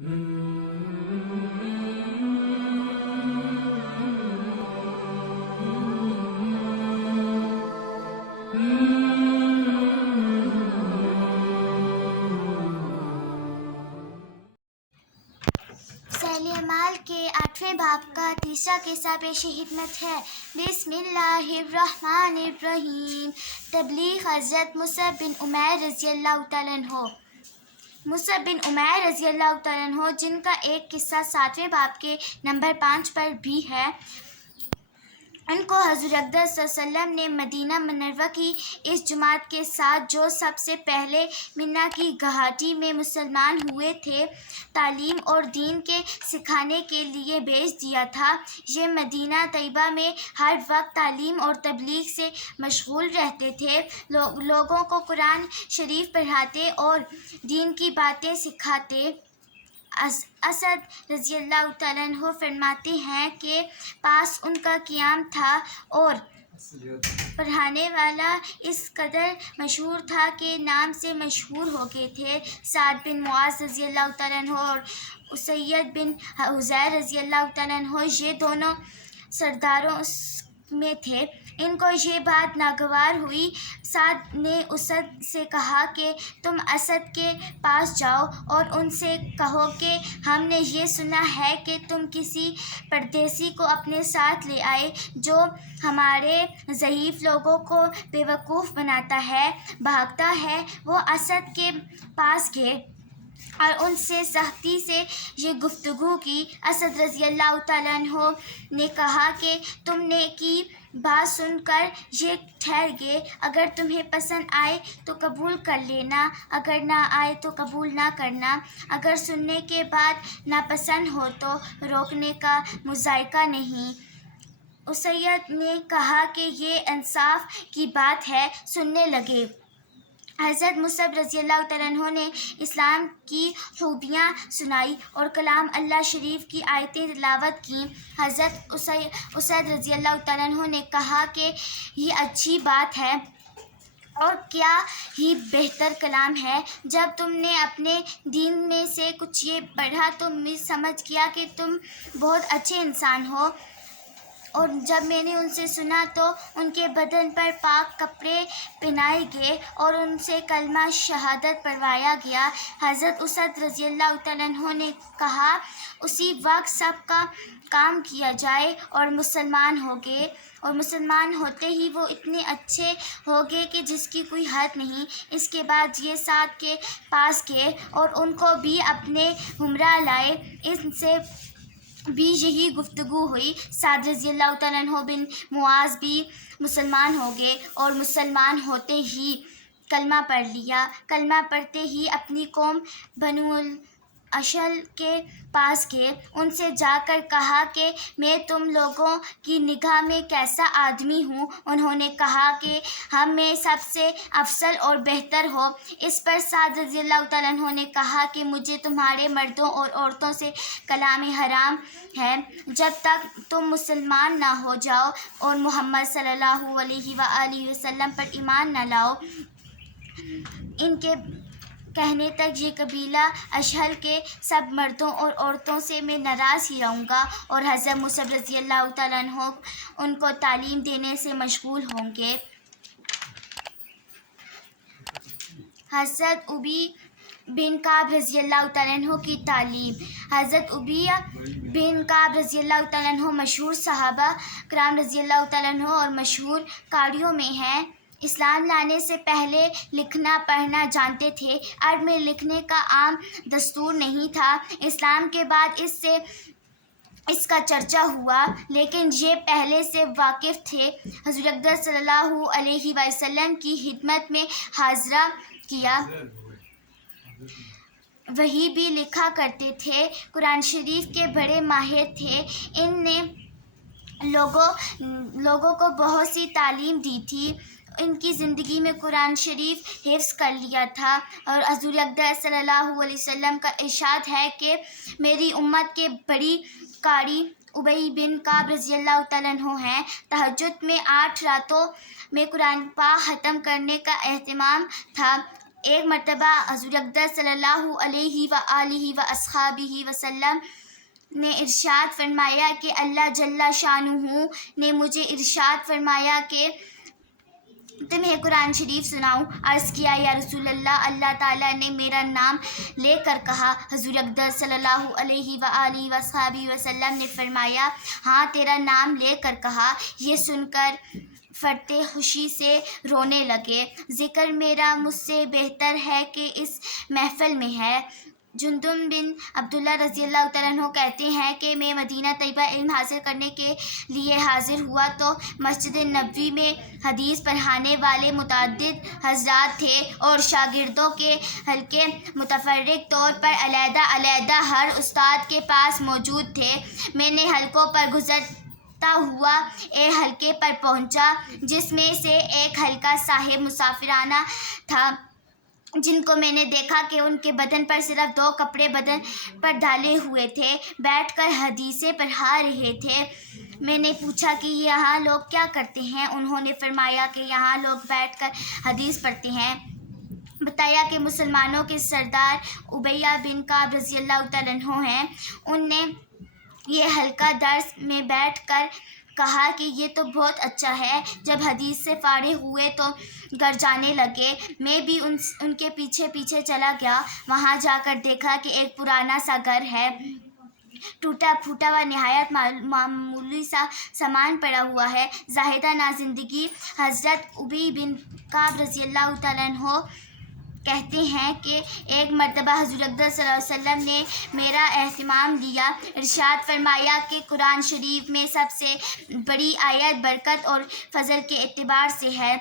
अमाल के 8वें बाब का तीसरा किस्सा पेश खिदमत है। बिस्मिल्लाहिर्रहमानिर्रहीम। तबलीग हज़रत मुसअब बिन उमैर रज़ियल्लाहु तआला अन्हु। मुसअब बिन उमैर रज़ियल्लाहु तआला अन्हु, जिनका एक किस्सा 7वें बाब के नंबर 5 पर भी है, उनको हज़रत अक़दस सल्लल्लाहु अलैहि वसल्लम ने मदीना मुनव्वरा की इस जमात के साथ, जो सबसे पहले मिना की घाटी में मुसलमान हुए थे, तालीम और दीन के सिखाने के लिए भेज दिया था। ये मदीना तैयबा में हर वक्त तालीम और तबलीग से मशगूल रहते थे। लोगों को कुरान शरीफ पढ़ाते और दीन की बातें सिखाते। असद रज़ियल्लाहु तआला अन्हु फरमाते हैं कि पास उनका क़ियाम था और पढ़ाने वाला इस कदर मशहूर था कि नाम से मशहूर हो गए थे। साद बिन मुआज़ रज़ियल्लाहु तआला अन्हु और उसैयद बिन हुज़ैर रज़ियल्लाहु तआला अन्हु, ये दोनों सरदारों में थे। इनको ये बात नागवार हुई। साद ने उसद से कहा कि तुम असद के पास जाओ और उनसे कहो कि हमने ये सुना है कि तुम किसी परदेसी को अपने साथ ले आए, जो हमारे ज़ईफ़ लोगों को बेवकूफ़ बनाता है, भागता है। वो असद के पास गए और उनसे सख्ती से ये गुफ्तगू की। असद रज़ियल्लाहु तआला अन्हु ने कहा कि तुमने की बात सुनकर ये ठहर गए। अगर तुम्हें पसंद आए तो कबूल कर लेना, अगर ना आए तो कबूल ना करना। अगर सुनने के बाद नापसंद हो तो रोकने का मुज़ायका नहीं। उसैयद ने कहा कि ये इंसाफ की बात है, सुनने लगे। हज़रत मुसअब रज़ियल्लाहु तआला अन्हु ने इस्लाम की खूबियाँ सुनाई और कलाम अल्लाह शरीफ की आयतें तिलावत की। हज़रत उसैद रज़ियल्लाहु तआला अन्हु ने कहा कि ये अच्छी बात है और क्या ही बेहतर कलाम है। जब तुमने अपने दीन में से कुछ ये पढ़ा तो मैं समझ गया कि तुम बहुत अच्छे इंसान हो। और जब मैंने उनसे सुना तो उनके बदन पर पाक कपड़े पहनाए गए और उनसे कलमा शहादत पढ़वाया गया। हज़रत उसद रज़ियल्लाहु तआला अन्हु ने कहा, उसी वक्त सबका काम किया जाए और मुसलमान हो गए। और मुसलमान होते ही वो इतने अच्छे हो गए कि जिसकी कोई हद नहीं। इसके बाद ये साद के पास गए और उनको भी अपने हमरा लाए। इनसे भी यही गुफ्तगू हुई। साद रज़ियल्लाहु तआला अन्हु बिन मुआज़ भी मुसलमान हो गए और मुसलमान होते ही कलमा पढ़ लिया। कलमा पढ़ते ही अपनी कौम बनुल अशल के पास गए। उनसे जाकर कहा कि मैं तुम लोगों की निगाह में कैसा आदमी हूँ। उन्होंने कहा कि हम में सबसे अफसल और बेहतर हो। इस पर साद रज़ियल्लाहु तआला अन्हु ने कहा कि मुझे तुम्हारे मर्दों और औरतों से कलाम हराम है जब तक तुम मुसलमान ना हो जाओ और मोहम्मद सल्लल्लाहु अलैहि वसल्लम पर ईमान न लाओ। इनके कहने तक ये कबीला अशहल के सब मर्दों और औरतों से मैं नाराज़ ही रहूँगा और हज़रत मुसअब रज़ियल्लाहु तआला अन्हु उनको तालीम देने से मशगूल होंगे। हज़रत उबी बिन काब रज़ियल्लाहु तआला अन्हु की तालीम। हज़रत उबी बिन काब रज़ियल्लाहु तआला अन्हु मशहूर सहाबा कराम रज़ियल्लाहु तआला अन्हु और मशहूर कारियों में हैं। इस्लाम लाने से पहले लिखना पढ़ना जानते थे। अरब में लिखने का आम दस्तूर नहीं था। इस्लाम के बाद इसका चर्चा हुआ, लेकिन ये पहले से वाकिफ़ थे। हज़रत अक़दस सल्लल्लाहु अलैहि वसल्लम की खिदमत में हाज़रा किया। वही भी लिखा करते थे। कुरान शरीफ के बड़े माहिर थे। इनने लोगों को बहुत सी तालीम दी थी। इनकी ज़िंदगी में कुरान शरीफ हिफ्ज़ कर लिया था। और हज़ूर अक़दस सल्लल्लाहु अलैहि वसल्लम का इरशाद है कि मेरी उम्मत के बड़ी कारी उबई बिन काब रज़ियल्लाहु तआला अन्हु हैं। तहज्जुद में 8 रातों में कुरान पाक ख़त्म करने का एहतिमाम था। ایک مرتبہ حضور اقدس صلی اللہ علیہ وآلہ واصحابہ وسلم نے ارشاد فرمایا کہ اللہ جل شانہ نے مجھے ارشاد فرمایا کہ تمہیں قرآن شریف سناؤں۔ عرض کیا یا رسول اللہ، اللہ تعالیٰ نے میرا نام لے کر کہا۔ حضور اقدس صلی اللہ علیہ وآلہ وصحبہ وسلم نے فرمایا، ہاں تیرا نام لے کر کہا۔ یہ سن کر فرتے خوشی سے رونے لگے۔ ذکر میرا مجھ سے بہتر ہے کہ اس محفل میں ہے۔ جندب بن عبداللہ رضی اللہ تعالیٰ عنہ کہتے ہیں کہ میں مدینہ طیبہ علم حاصل کرنے کے لیے حاضر ہوا تو مسجد نبوی میں حدیث پڑھانے والے متعدد حضرات تھے اور شاگردوں کے حلقے متفرق طور پر علیحدہ علیحدہ ہر استاد کے پاس موجود تھے۔ میں نے حلقوں پر گزرتا ہوا ایک حلقے پر پہنچا جس میں سے ایک حلقہ صاحب مسافرانہ تھا، جن کو میں نے دیکھا کہ ان کے بدن پر صرف 2 کپڑے بدن پر ڈالے ہوئے تھے، بیٹھ کر حدیثیں پڑھا رہے تھے۔ میں نے پوچھا کہ یہاں لوگ کیا کرتے ہیں؟ انہوں نے فرمایا کہ یہاں لوگ بیٹھ کر حدیث پڑھتے ہیں۔ بتایا کہ مسلمانوں کے سردار ابیہ بن کعب رضی اللہ تعالیٰ عنہ ہیں۔ ان نے یہ حلقہ درس میں بیٹھ کر کہا کہ یہ تو بہت اچھا ہے۔ جب حدیث سے فارغ ہوئے تو گھر جانے لگے۔ میں بھی ان کے پیچھے پیچھے چلا گیا۔ وہاں جا کر دیکھا کہ ایک پرانا سا گھر ہے، ٹوٹا پھوٹا و نہایت معمولی سا سامان پڑا ہوا ہے، زاہدانہ زندگی۔ حضرت ابی بن کعب رضی اللہ تعالیٰ عنہ کہتے ہیں کہ ایک مرتبہ حضور اقدس صلی اللہ علیہ وسلم نے میرا اہتمام لیا۔ ارشاد فرمایا کہ قرآن شریف میں سب سے بڑی آیت برکت اور فضل کے اعتبار سے ہے۔